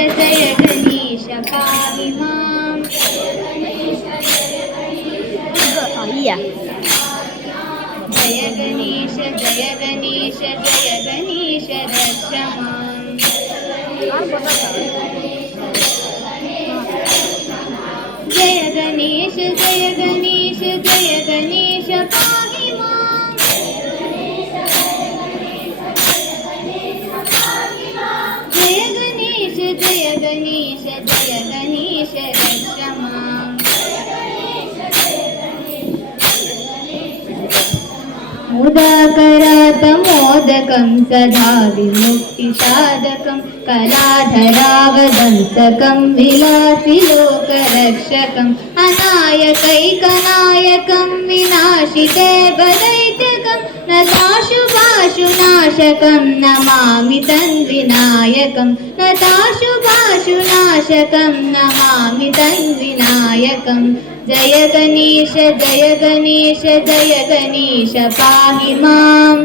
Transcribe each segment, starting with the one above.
जय गणेश पाहि मां जय गणेश रक्ष मां जय गणेश पाहि मां जय गणेश रक्ष मां मुदाकरातमोदकं सदा विमुक्तिसाधकं कलाधरावदंसकं विलासि लोकरक्षकम् अनायकैकनायकं विनाशिते वदैत्यकं नताशुभाशुनाशकं नमामि तन्विनायकं नताशुभाशुनाशकं नमामि तन्विनायकम् जय गणेश पाहि मां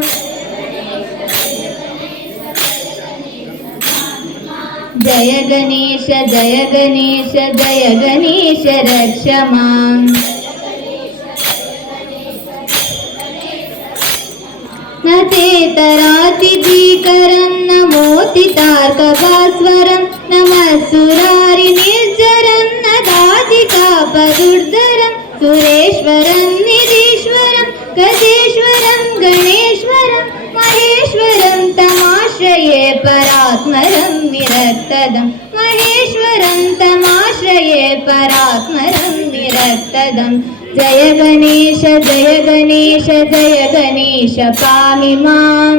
जय गणेश रक्ष मां न ते तराति भीकरं न मोतितार्कभास्वरं नमस्सुरारि निर्जरं न दाधिकापदुर्धरं सुरेश्वरं निधीश्वरं गजेश्वरं गणेश्वरं महेश्वरं तमाश्रये परात्मरं विरक्तदं महेश्वरं तमाश्रये परात्मरं विरक्तदं जय गणेश पाहि मां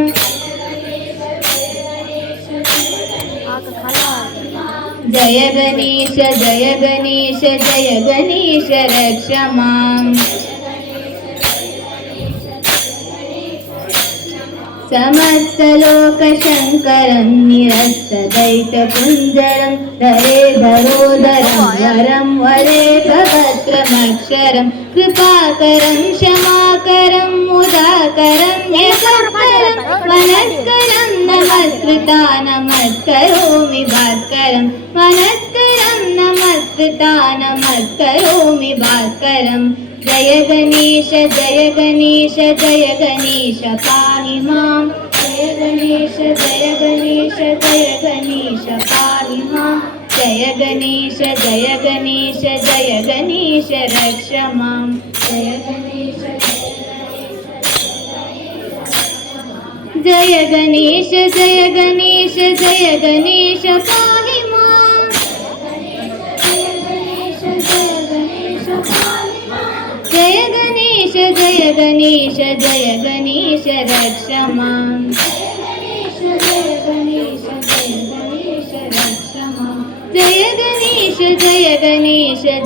जय गणेश रक्ष मां समस्तलोकशङ्करं निरस्तदैत्यपुञ्जरं धरेधरोदरं वरं वरेकभद्रमक्षरं कृपाकरं क्षमाकरं मुदाकरं यशोकरं मनस्करं नमस्कृता नमस्करोमि भास्करं मनस्करं नमस्कृता नमस्करोमि भास्करं जय गणेश पाहि मां जय गणेश पाहि मां जय गणेश रक्ष मां जय गणेश पाहि मां जय गणेश रक्ष मां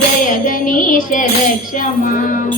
जय गणेश रक्ष मां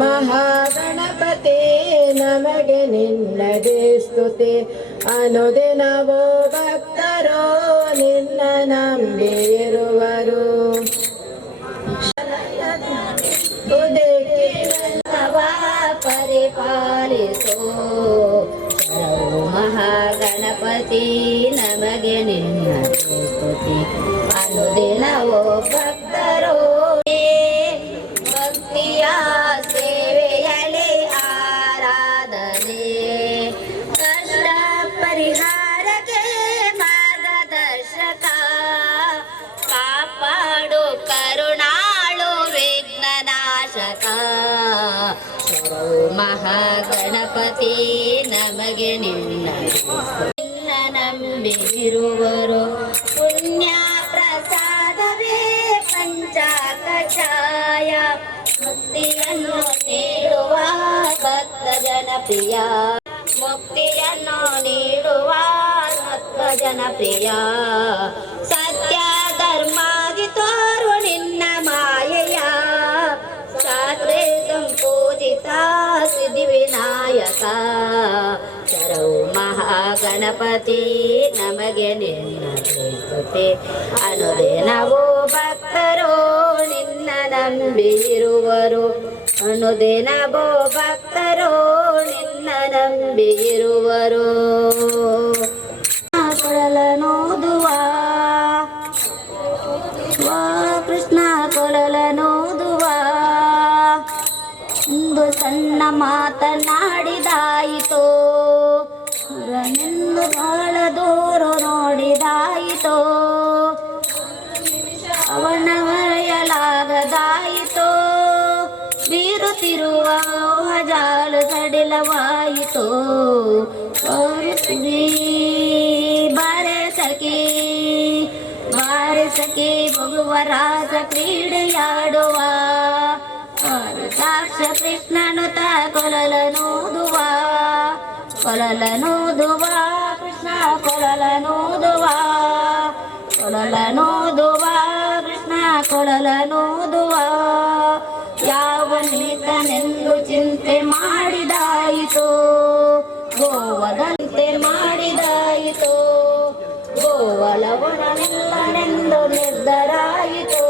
ಮಹಾಗಣಪತಿ ನಮಗೆ ನಿನ್ನದೇ ಸ್ತುತಿ ಅನುದಿನವೋ ಭಕ್ತರೋ ನಿನ್ನ ನಂಬಿರುವರು ಪರಿಪಾಲಿಸೋ ಮಹಾಗಣಪತಿ ನಮಗೆ ನಿನ್ನ ಸ್ತುತಿ ಅನುದಿನವೋ ಭಕ್ತರೋ ಭಕ್ತಿಯ ಸೇವೆಯಲಿ ಆರಾಧನೆ ಕಷ್ಟ ಪರಿಹಾರಕ್ಕೆ ಮಾರ್ಗದರ್ಶಕ ಕಾಪಾಡು ಕರುಣಾಳು ವಿಘ್ನನಾಶಕ ಮಹಾಗಣಪತಿ ನಮಗೆ ನಿನ್ನ ನಂಬಿರುವರು ಪುಣ್ಯ ಪ್ರಸಾದವೇ ಪಂಚಾಕಷಾಯ ಮುಕ್ತಿಯನ್ನು ನೀಡುವ ಭಕ್ತ ಜನಪ್ರಿಯ ಮುಕ್ತಿಯನ್ನು ನೀಡುವ ಭಕ್ತ ಜನಪ್ರಿಯ ಸತ್ಯ ಧರ್ಮಾದಿ ತೋರು ನಿನ್ನ ಮಾಯೆಯ ಶಾಸ್ತ್ರೇ ಸಂಪೂಜಿತ ಸಿದ್ಧಿ ವಿನಾಯಕ ಶರವು ಮಹಾಗಣಪತಿ ನಮಗೆ ನಿನ್ನ ಸ್ತುತಿ ಅನುದಿನವೋ ಭಕ್ತರೋ ನಿನ್ನ ನಂಬಿರುವರು ಅನುದಿನವೋ ಭಕ್ತರೋ ನಿನ್ನ ನಂಬಿರುವರು ಕೊಳಲನೋದುವ ಕೃಷ್ಣ ಕೊಳಲನೋದುವ ಒಂದು ಸಣ್ಣ ಮಾತನಾಡಿದಾಯಿತೋ ನಿನ್ನು ಬಹಳ ದೂರ ನೋಡಿದಾಯಿತೋ ಅವನ ಮರೆಯಲಾಗದಾಯಿತೋ ಬೀರುತ್ತಿರುವ ಜಾಲ ಸಡಿಲವಾಯಿತೋ ಬಾರೆ ಸಖಿ ಭಗುವ ರಾಸ ಕ್ರೀಡೆಯಾಡುವ ಸಾಕ್ಷ ಕೃಷ್ಣನು ತ ಕೊಳಲನೂದುವ ಕೃಷ್ಣ ಕೊಳಲನೂದುವ ಕೃಷ್ಣ ಕೊಳಲನೂದುವ ಯಾವ ನೀತನೆಂದು ಚಿಂತೆ ಮಾಡಿದಾಯಿತೋ ಗೋವದಂತೆ ಮಾಡಿದಾಯಿತೋ ಗೋವಲವನನೆಂದು ನಿರ್ಧರಾಯಿತೋ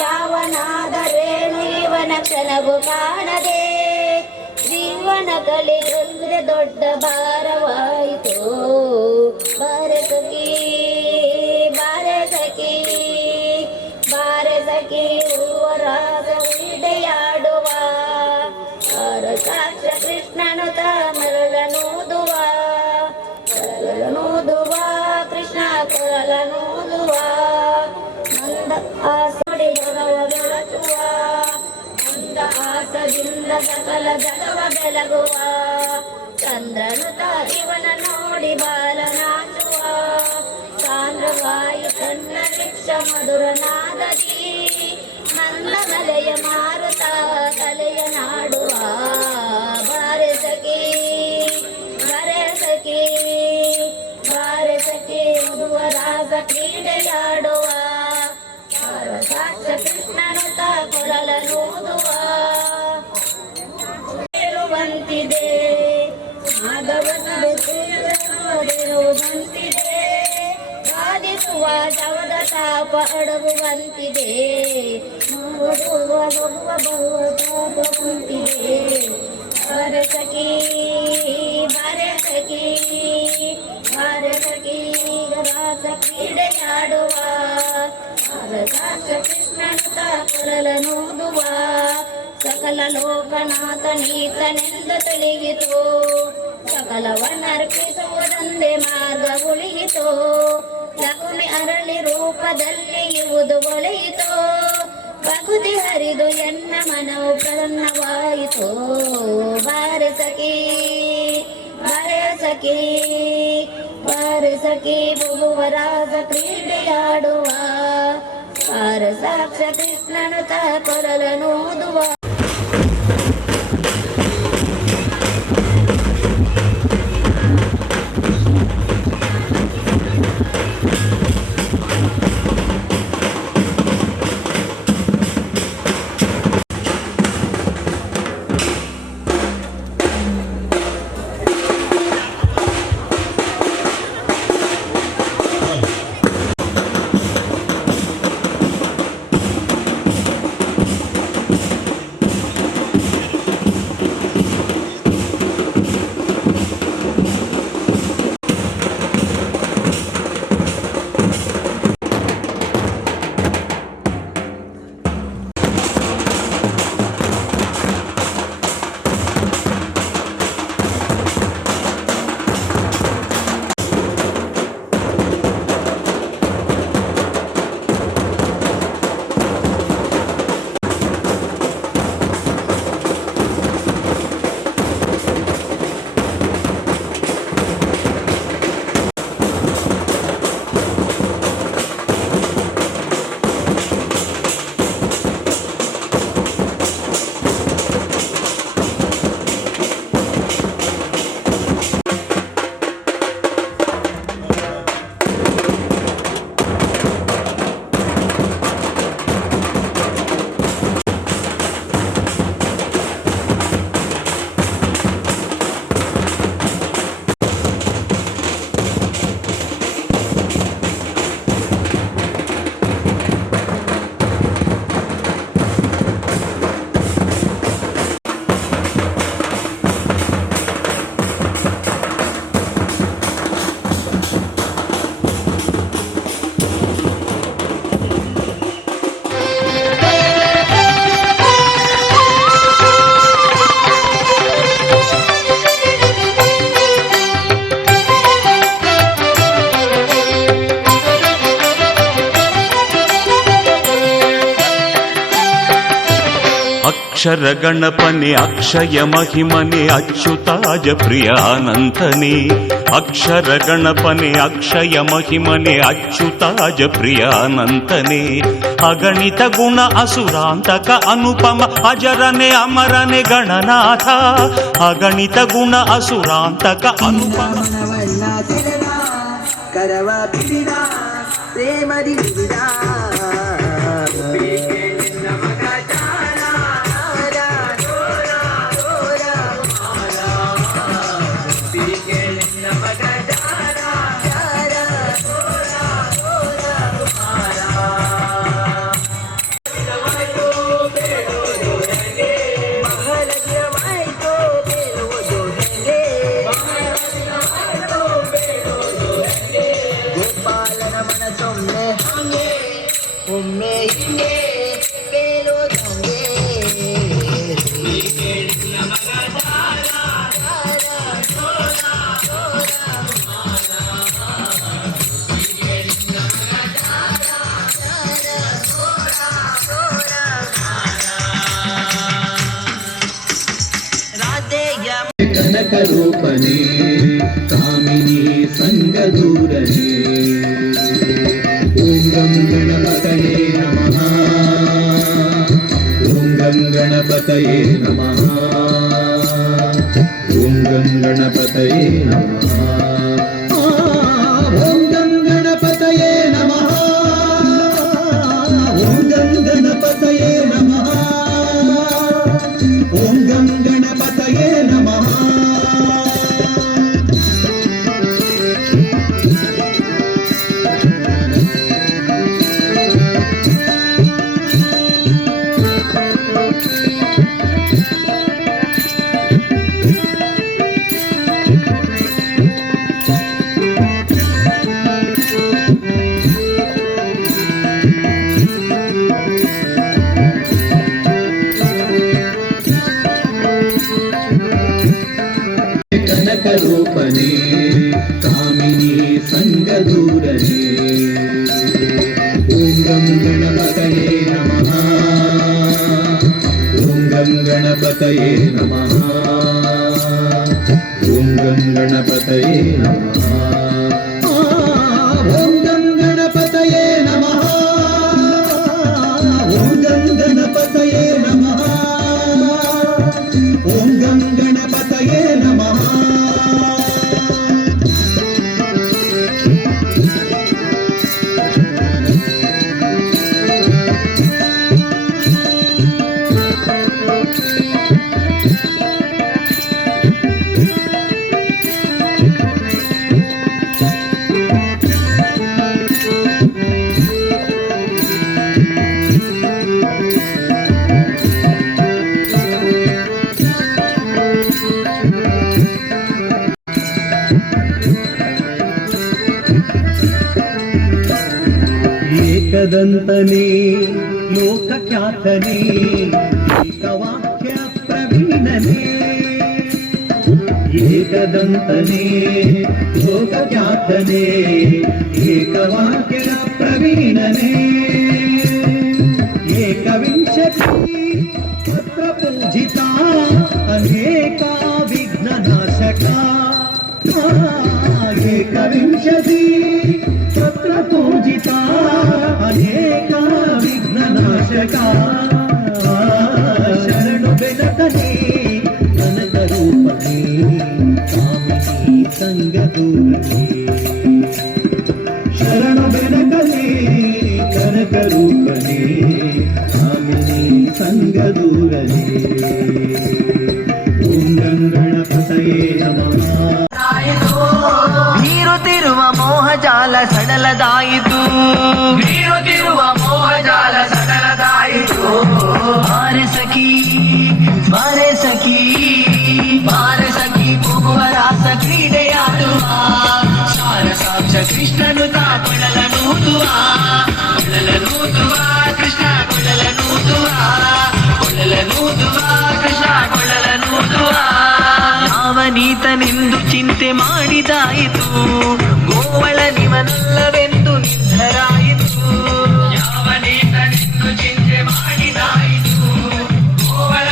ಯಾವನಾದರೇನು ಇವನ ಕ್ಷಣವು ಕಾಣದೆ ಜೀವನ ಕಲಿಯೊಂದ್ರೆ ದೊಡ್ಡ ಭಾರವಾಯಿತು ಬಾರೆ ಸಖಿ ಹೂವರಾಗ ಕ್ರೀಡೆಯಾಡುವ ಸಾಕ್ಷ ಕೃಷ್ಣನು ಮರಳನೂದುವ ಕೃಷ್ಣ ಕೊಳಲನೂದುವ ನಂದ ಆಸಡಿ ಜಗವ ಬೆಳಗುವ ನಂದ ಆಸದಿಂದ ಸಕಲ ಜಗವ ಬೆಳಗುವ ಚಂದ್ರನು ಇವನ ನೋಡಿ ಬಾಲನಾಚುವ ಸಾಂದ್ರವಾಯು ಕಣ್ಣ ವೃಕ್ಷ ಮಧುರನಾದದಿ ನನ್ನ ತಲೆಯ ಮಾರುತ ತಲೆಯ ನಾಡುವ ಬಾರೆ ಸಖಿ ಮಧುವರಾಗ ಕ್ರೀಡೆಯಾಡುವ ಸಾಕ್ಷ ಕೃಷ್ಣನು ತ ಕೊಳಲನೂದುವ ಹೇಳುವಂತಿದೆ ಮಾಧವನಂತಿದೆ ಸಾಧಿಸುವ ಶವದ ತಾಪ ಅಡಗುವಂತಿದೆ ಬಹುವಂತಿದೆ ಬಾರೆ ಸಖಿ ರಾಸ ಕ್ರೀಡೆಯಾಡುವ ಸಾಕ್ಷ ಕೃಷ್ಣನು ತ ಕೊಳಲನೂದುವ ಸಕಲ ಲೋಕನಾಥ ನೀತನೆಂದು ತಿಳಿಯಿತು ಸಕಲವನ್ನರ್ಪಿಸುವುದೊಂದೇ ಮಾರ್ಗ ಉಳಿಯಿತು ಲಕ್ಷ್ಮಿ ಅರಳಿ ರೂಪದಲ್ಲಿ ಇರುವುದು ಒಳೆಯಿತು ಭಕ್ತಿ ಹರಿದು ಎನ್ನ ಮನವು ಪ್ರಸನ್ನವಾಯಿತು ಬಾರೆ ಸಖಿ ಭುವರಾಗ ಕ್ರೀಡೆಯಾಡುವ ಸಾಕ್ಷ ಕೃಷ್ಣನು ತ ಕೊಳಲನೂದುವ ಅಕ್ಷರ ಗಣಪನೆ ಅಕ್ಷಯ ಮಹಿಮನೆ ಅಚ್ಯುತಾಜ ಪ್ರಿಯ ಅನಂತನೇ. ಅಕ್ಷರ ಗಣಪನೆ ಅಕ್ಷಯ ಮಹಿಮನೆ ಅಚ್ಯುತಾಜ ಪ್ರಿಯ ಅನಂತನೇ. ಅಗಣಿತ ಗುಣ ಅಸುರಾಂತಕ ಅನುಪಮ ಅಜರನೆ ಅಮರನೆ ಗಣನಾಥ. ಅಗಣಿತ ಗುಣ ಅಸುರಾಂತಕ ಅನುಪಮ ಕರವ ಬಿಡಿದ ಪ್ರೇಮದಿ ಬಿಡಿದ ಒಮ್ಮೆ ಹಿಂಗೆ ಕೇಳೋದಂಗೆ ರಾಧೆಯ ಕನಕ ರೂಪನೇ ಕಾಮಿನಿ ಸಂಗ ದೂರನೇ. ಓಂ ಗಂ ಗಣಪತಯೇ ನಮಃ. ಓಂ ಗಂ ಗಣಪತಯೇ ನಮಃ. ಓಂ ಗಂ ಗಣಪತಯೇ ನಮಃ. ಓಂ ಗಂ ಗಣಪತಯೇ ನಮಃ. ಓಂ ಗಂ ಗಣಪತಯೇ ನಮಃ. ಓಂ ಗಂ ಗಣಪತಯೇ ನಮಃ. ಕನಕ ರೂಪನೇ ಕಾಮಿನಿ ಸಂಗ ದೂರನೇ. ಓಂ ಗಂ ಗಣಪತಯೇ ನಮಃ. ಓಂ ಗಂ ಗಣಪತಯೇ ನಮಃ. ಓಂ ಗಂ ಗಣಪತಯೇ ನಮಃ. ಓಂ ಗಂ ಗಣಪತಯೇ ನಮಃ. ಓಂ ಗಂ ಗಣಪತಯೇ ನಮಃ. ಓಂ ಗಂ ಗಣಪತಯೇ ನಮಃ. ಏಕದಂತನೇ ಲೋಕಖ್ಯಾತನೇ ಏಕವಾಕ್ಯ ಪ್ರವೀಣನೇ. ಏಕದಂತನೇ ಲೋಕಖ್ಯಾತನೇ ಏಕವಾಕ್ಯ ಪ್ರವೀಣನೇ. ಏಕವಿಂಶತಿ ಪತ್ರ ಪೂಜಿತ ಅನೇಕ ವಿಘ್ನನಾಶಕ. ಏಕವಿಂಶತಿ ಪತ್ರ ಪೂಜಿತ ಅನೇಕ ವಿಘ್ನನಾಶಕ. ಶರಣು ಬೆನಕನೇ ಕನಕ ರೂಪನೇ ಕಾಮಿನಿ ಸಂಗ ದೂರನೇ. ಶರಣು ಬೆನಕನೇ ಕನಕ ರೂಪನೇ ಕಾಮಿನಿ ಸಂಗ ದೂರನೇ. ಓಂ ಗಂ ಗಣಪತಯೇ ನಮಃ. ಬೀರುತ್ತಿರುವ ಮೋಹಜಾಲ ಸಡಲದಾಯಿತು. ಬೀರುತ್ತಿರುವ ಮೋಹಜಾಲ ಸಡಲದಾಯಿತು. ಬಾರೆ ಸಖಿ ಬಾರೆ ಸಖಿ ಬಾರೆ ಸಖಿ ಭುಗುವ ರಾಸ ಕ್ರೀಡೆಯಾಡುವ. ಸಾರಸಾಂಶ ಕೃಷ್ಣನು ತಾ ಕೊಳಲನೂದುವ ಕೊಳಲನೂದುವ ಕೃಷ್ಣ ಕೊಳಲನೂದುವ ಕೊಳಲನೂದುವ ಕೃಷ್ಣ ಕೊಳಲನೂದುವ. ಅವನೀತನೆಂದು ಚಿಂತೆ ಮಾಡಿದಾಯಿತು. ಗೋವಳ ನಿವನಲ್ಲವೆಂದು ನಿರ್ಧರಾಯಿತು. ಯಾವನೀತನೆಂದು ಚಿಂತೆ ಮಾಡಿದಾಯಿತು. ಗೋವಳ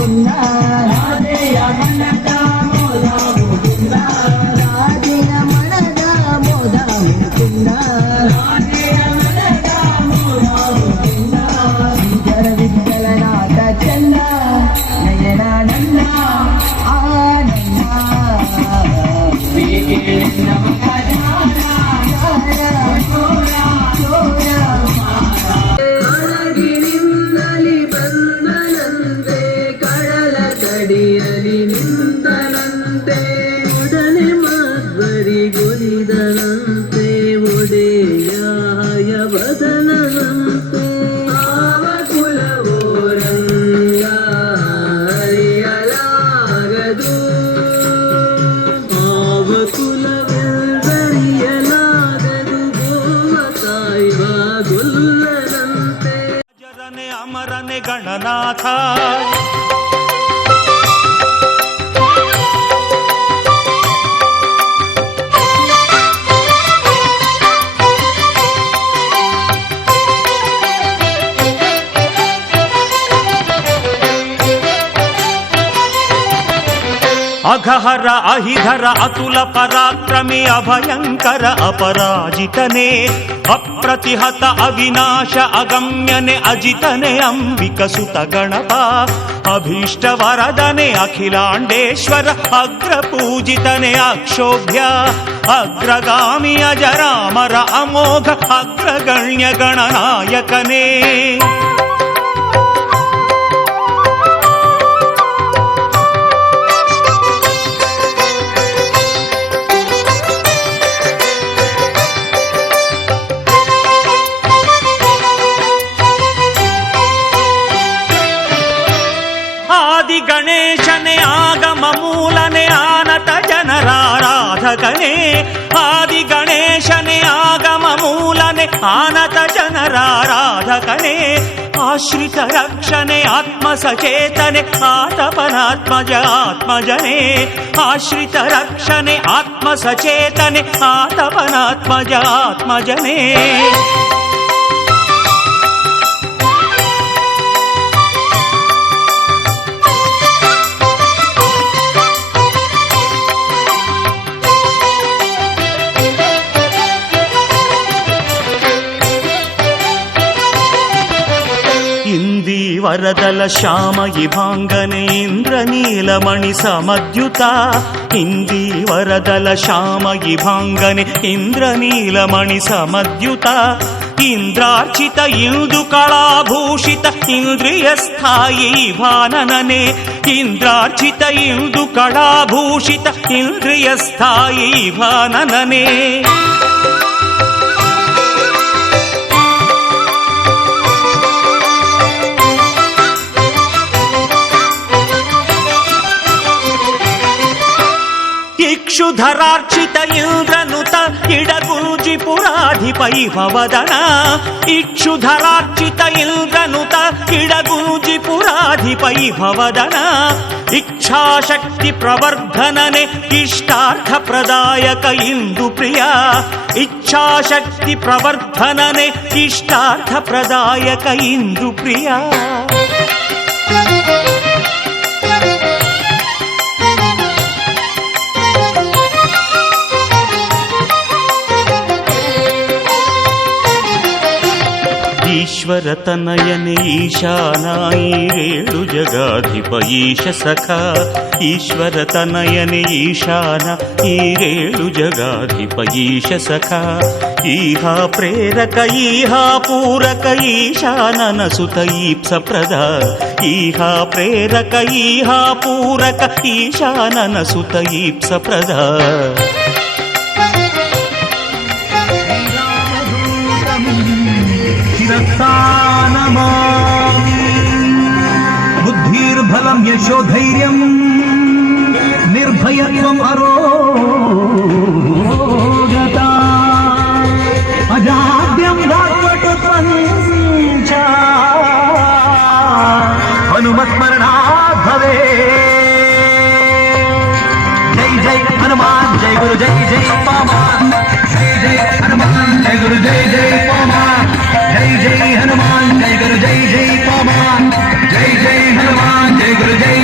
ಮುಕುಂದ ರಾಧೆಯ ಮನದ ಮೋದ ಮುಕುಂದ ರಾಧೆಯ ಮನದ ಮೋದ ಮುಕುಂದ ರಾಧೆಯ ಮನದ ಮೋದ ಮುಕುಂದ ವಿಜರ ವಿಠಲನಾಥ ಚಂದ ನಯನಾನಂದ ಆನಂದ ಅರಗಿನಿಂದಲಿ ಬಂದನಂತೆ ಕಡಲ ಕಡಿಯಲಿ ನಿಂತನಂತೆ ಒಡನೆ ಮಧ್ವರಿ ಗುರಿದನಂತೆ ಒಡೆಯಾಯ ಬದನಂತೆ ಆವ ಕುಲವೋರಂಗ ಅರಿಯಲಾಗದು ಆವ ಕುಲವೆಲ್ಲರಿಯಲಾಗದು ಗೋವ ಕಾಯುವ ಗೊಲ್ಲದಂತೆ ಅಜರನೆ ಅಮರನೆ ಗಣನಾಥ ಅಘಹರ ಅಹಿಧರ ಅತುಲ ಪರಾಕ್ರಮಿ ಅಭಯಂಕರ ಅಪರಾಜಿತನೇ ಅಪ್ರತಿಹತ ಅವಿನಾಶ ಅಗಮ್ಯನೆ ಅಜಿತನೆ ಅಂಬಿಕ ಸುತ ಗಣಪ ಅಭೀಷ್ಟ ವರದನೆ ಅಖಿಲಾಂಡೇಶ್ವರ ಅಗ್ರ ಪೂಜಿತನೆ ಅಕ್ಷೋಭ್ಯ ಅಗ್ರಗಾಮಿ ಅಜರಾಮರ ಅಮೋಘ ಅಗ್ರಗಣ್ಯ ಗಣನಾಯಕನೇ ಗಣೇಶನೇ ಆಗಮ ಮೂಲನೆ ಆನತ ಜನರಾರಾಧಕನೇ ಆದಿ ಗಣೇಶನೇ ಆಗಮ ಮೂಲನೆ ಆನತ ಜನರಾರಾಧಕನೇ ಆಶ್ರಿತ ರಕ್ಷಣೆ ಆತ್ಮ ಸಚೇತನೆ ಆತಪನಾತ್ಮಜ ಆತ್ಮಜನೇ ಆಶ್ರಿತ ರಕ್ಷಣೆ ಆತ್ಮ ಸಚೇತನೆ ಆತಪನಾತ್ಮಜ ಆತ್ಮಜನೇ ವರದಲ ಶ್ಯಾಮ ಇಭಾಂಗನೆ ಇಂದ್ರ ನೀಲಮಣಿ ಸಮದ್ಯುತ ಇಂದಿ ವರದಲ ಶ್ಯಾಮ ಇಭಾಂಗನೆ ಇಂದ್ರ ನೀಲಮಣಿ ಸಮದ್ಯುತ ಇಂದ್ರಾರ್ಚಿತ ಇಂದು ಕಳಾಭೂಷಿತ ಇಂದ್ರಿಯ ಸ್ಥಾಯಿ ಭಾನನನೆ ಇಂದ್ರಾರ್ಚಿತ ಇಂದು ಕಳಾಭೂಷಿತ ಇಂದ್ರಿಯ ಸ್ಥಾಯಿ ಭಾನನನೆ ಇಕ್ಷುಧರಾರ್ಚಿತ ಇಂದ್ರನುತ ಇಡಗುರುಜಿ ಪುರಾಧಿಪೈಭವದನ ಇಕ್ಷುಧರಾರ್ಚಿತ ಇಂದ್ರನುತ ಇಡಗುರುಜಿ ಪುರಾಧಿಪೈಭವದನ ಇಚ್ಛಾಶಕ್ತಿ ಪ್ರವರ್ಧನನೆ ಇಷ್ಟಾರ್ಥ ಪ್ರದಾಯಕ ಇಂದು ಪ್ರಿಯ ಇಚ್ಛಾಶಕ್ತಿ ಪ್ರವರ್ಧನನೆ ಇಷ್ಟಾರ್ಥ ಪ್ರದಾಯಕ ಇಂದು ಪ್ರಿಯ ಈಶ್ವರ ತನಯನೆ ಈಶಾನ ಈರೇಳು ಜಗಾಧಿಪ ಈಶ ಸಖ ಈಶ್ವರ ತನಯನೆ ಈಶಾನ ಈರೇಳು ಜಗಾಧಿಪ ಈಶ ಸಖ ಈಹ ಪ್ರೇರಕ ಈಹ ಪೂರಕ ಈಶಾನನ ಸುತ ಈಪ್ಸ ಪ್ರದ ಈಹ ಪ್ರೇರಕ ಈಹ ಪೂರಕ ಈಶಾನನ ಸುತ ಈಪ್ಸ ಪ್ರದ ಬುದ್ಧಿರ್ಬಲಂ ಯಶೋ ಧೈರ್ಯಂ ನಿರ್ಭಯತ್ವಂ ಅರೋಗತಾ ಅಜಾಡ್ಯಂ ಧಾತ್ವಟುತ್ವಂ ಚ ಹನುಮತ್ಸ್ಮರಣಾತ್ ಭವೇ ಜೈ ಜೈ ಹನುಮಾನ್ ಜೈ ಗುರು ಜೈ ಜೈ ಪವಮಾನ್ ಜೈ ಜೈ ಹನುಮಾನ್ ಜೈ ಗುರು ಜೈ ಜೈ ಪವಮಾನ್ ಜೈ ಜೈ ಹನುಮಾನ್ ಜೈ ಗುರು ಜೈ ಜೈ ಪವಮಾನ್ ಜೈ ಜೈ ಹನುಮಾನ್ ಜೈ ಗುರು ಜೈ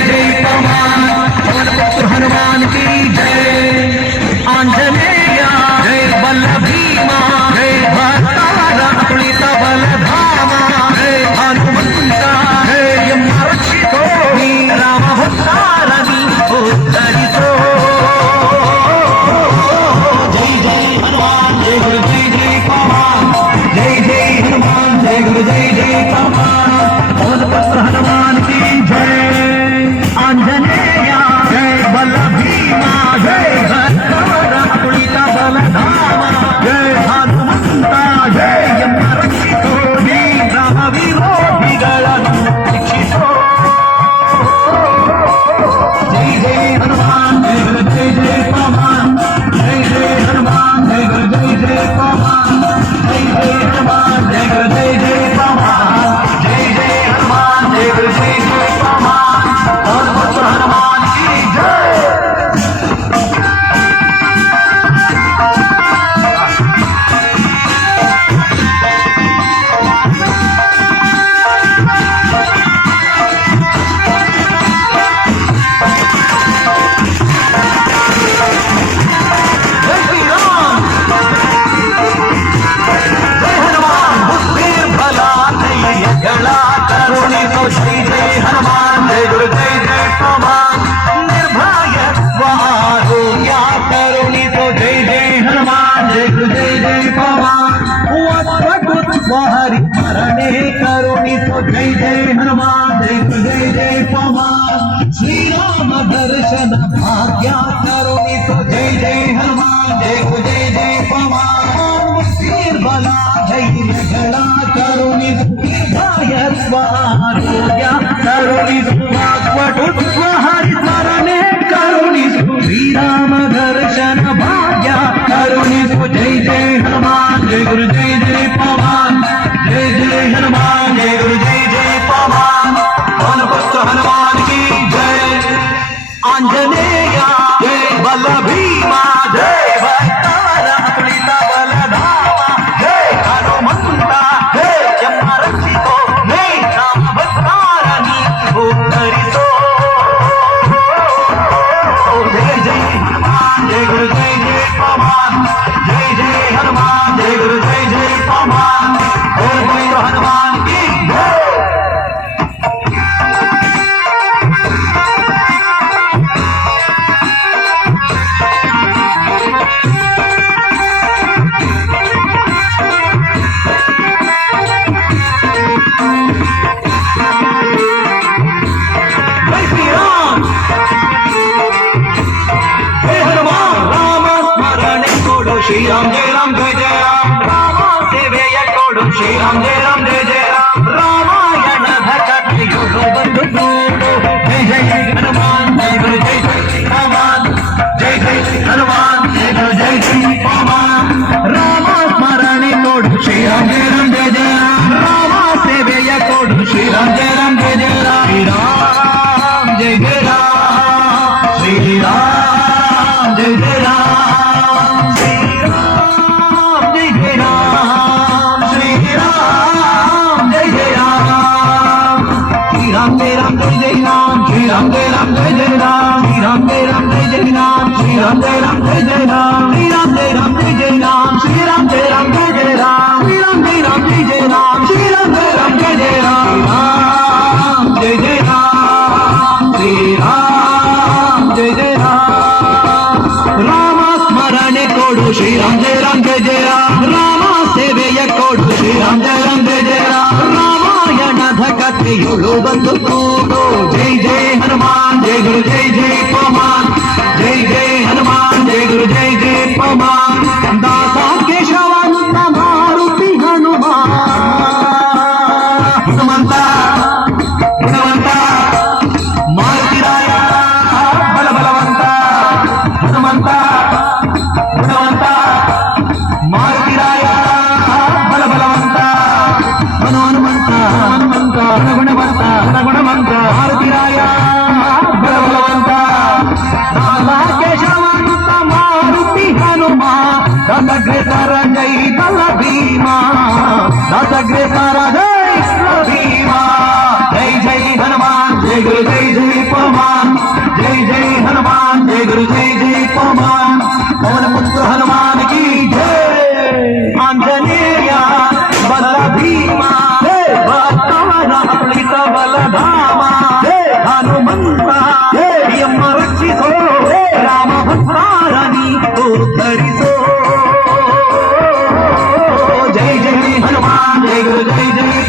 ಬಲಧಾಮ ಜಯ ಹನುಮಂತ ಜಯಮ್ಮ ರಕ್ಷಿಸೋ ನೀ ರಾಮ ವಿರೋಧಿಗಳನ್ನು ಶಿಕ್ಷಿಸೋ ಜೈ ಜೈ ಹನುಮಾನ್ ಜಯ ಗುರು ಜೈ ಜೈ ಪವನ್ ಜೈ ಜೈ ಹನುಮಾನ್ ಜಯ ಗುರು ಜೈ ಜೈ ಪವನ್ ಜೈ ಜೈ ಹನುಮಾನ್ ಜಯ ಗುರು ಜೈ ಜೈ ಪವನ್ ಜೈ ಜೈ ಹನುಮಾನ್ ಜಯ ಗುರು ಜೈ ಜೈ ಪವನ್ ಪುತ್ರ ಹನುಮಾನ್ की जय जय जय हनुमान जय गुरु जय जय पवन निर्भय स्वारोग्य करुणी तो जय जय हनुमान जय गुरु जय जय पवन वक्रतुत हरि मरणे करुणी तो जय जय हनुमान जय गुरु जय जय पवन श्री राम दर्शन भाग्य करुणी तो जय जय हनुमान जय गुरु जय जय पवन वीर बला धैर्य गणा करुणी स्वारोग्य करुणिस्व हरिस्मरणे करुणिस्व श्रीराम दर्शन भाग्य करुणिस्व जय जय हनुमान जय गुरु जय जय पवन जय जय हनुमान जय गुरु जय जय पवन पवन पुत्र हनुमान की जय आंजनेय जय बल भीमा जय भक्तार प्रीत बलधामा जय हनुमंत जय यम रक्षितो राम भक्तारणी भूतरितो जय जय हनुमान जय गुरु जय जय पवन जय जय हनुमान जय गुरु जय जय पवन और कोई तो हनुमान की जय श्री राम जय जय राम राम सेवेय कोडु श्री राम जय जय राम रामायण भक्तियुगु बंधु दूडो जय जय हनुमान जय गुरु जय जय पवन जय जय हनुमान जय गुरु जय जय पवन राम स्मरणे कोडु श्री राम जय जय राम राम सेवेय कोडु श्री राम जय जय राम श्री राम जय जय राम श्री राम जय जय राम राम जय राम जय जय राम श्री राम जय जय राम श्री राम जय जय राम श्री राम जय जय राम श्री राम जय जय राम श्री राम जय जय राम श्री राम जय जय राम श्री राम जय जय राम राम जय जय राम श्री राम जय जय राम राम स्मरणे कोडु श्री राम जय जय राम राम सेवेय कोडु श्री राम जय जय राम रामायण कथೆಯುಳು ಬಂದು ಕೂಡು जय जय हनुमान जय गुरु जय जय पवन जय जय हनुमान जय गुरु जय जय पवन दासा केशवनुत्त मारुति हनुमान हनुमंत गुणवंत मारुति राय बलवंत हनुमंत गुणवंत मारुति राय बलवंत हनुमंत गुणवंत गुणवंत मारुति राय बलवंत दासा केशवनुत्त मारुति हनुमान दशग्रेसर जय बल भीमा दशग्रेसर जय भीमा जय जय हनुमान जय गुरु जय जय पवन जय जय हनुमान जय गुरु जय जय पवन पवन पुत्र हनुमान की जय आंजनेय बल भीमा प्रीत बलधामा हनुमंत यम रक्षिसो राम भक्तारणी उद्धरिसो जय जय हनुमान जय गुरु जय जय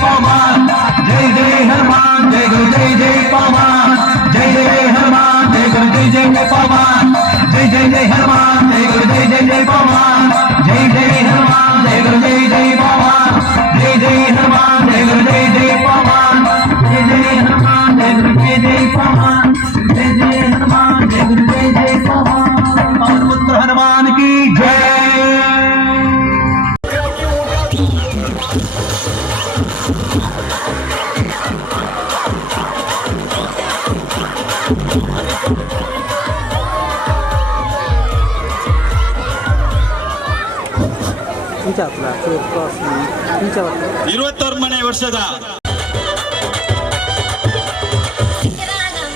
21ನೇ ವರ್ಷದ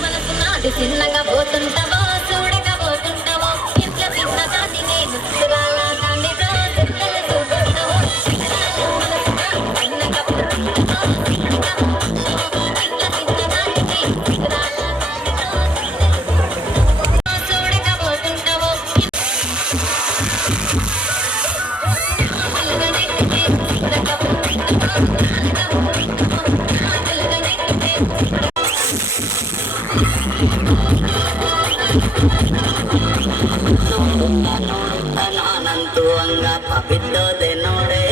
మనసు నాటి చిన్నగా పోతుంటావో చూడకపోతుంటావో ఇంట్లో పిన్న దాన్ని నేను సురాల దాన్ని రోజు తెలుసుకుంటావో చిన్నగా పోతుంటావో ఇంట్లో పిన్న దాన్ని నేను సురాల దాన్ని రోజు చూడకపోతుంటావో ನಾನಂತೂ ಹಂಗ ಬಿದ್ದೋದೆ ನೋಡೆ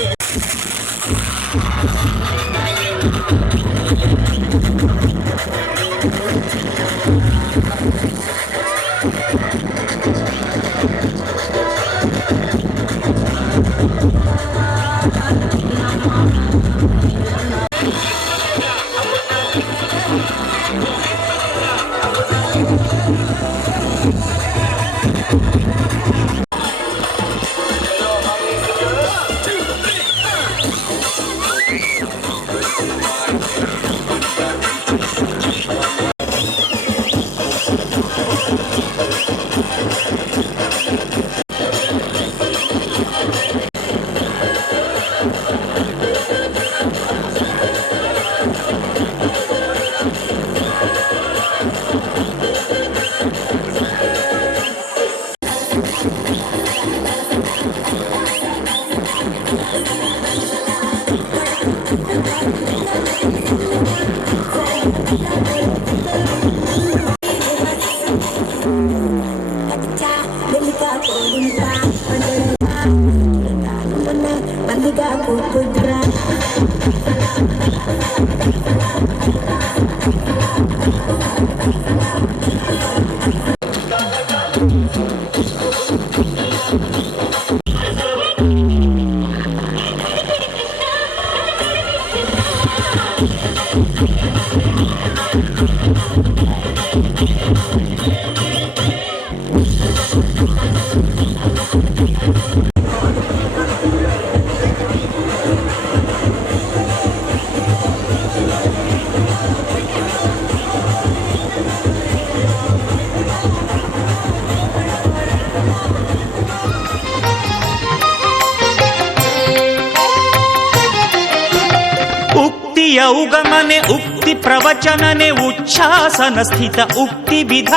ಉಕ್ತಿಯ ಉಗಮನೆ ಉಕ್ತಿ ಪ್ರವಚನನೆ ಉಚ್ಛ್ವಾಸನ ಸ್ಥಿತ ಉಕ್ತಿ ವಿಧ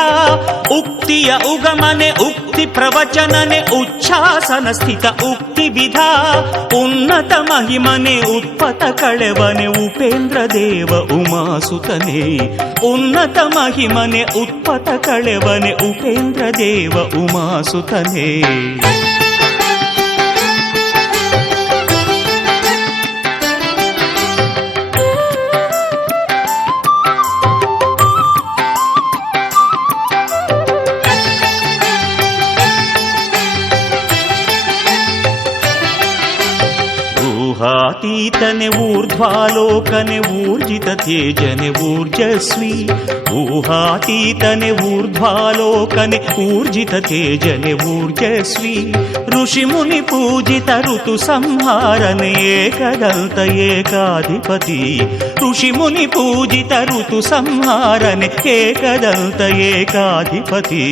ಉಕ್ತಿಯ ಉಗಮನೆ ಉಕ್ತಿ ಪ್ರವಚನನೆ ಉಚ್ಛ್ವಾಸನ ಸ್ಥಿತ ಉಕ್ತಿ ವಿಧ ಉನ್ನತ ಮಹಿಮನೆ ಉತ್ಪತ ಕಳೆವನೆ ಉಪೇಂದ್ರ ದೇವ ಉಮಾಸುತನೇ ಉನ್ನತ ಮಹಿಮನೆ ಉತ್ಪತ ಕಳೆವನೆ ಉಪೇಂದ್ರ ದೇವ ಉಮಾಸುತನೇ ಊಹಾತೀತನೆ ಊರ್ಧ್ವಾಲೋಕನೆ ಊರ್ಜಿತ ತೇಜನೆ ಊರ್ಜಸ್ವಿ ಊಹಾತೀತನೆ ಊರ್ಧ್ವಾಲೋಕನೆ ಊರ್ಜಿತ ತೇಜನೆ ಊರ್ಜಸ್ವಿ ಋಷಿ ಮುನಿ ಪೂಜಿತ ಋತು ಸಂಹಾರನೆ ಏಕದಂತ ಏಕಾಧಿಪತಿ ಋಷಿ ಮುನಿ ಪೂಜಿತ ಋತು ಸಂಹಾರನೆ ಏಕದಂತ ಏಕಾಧಿಪತಿ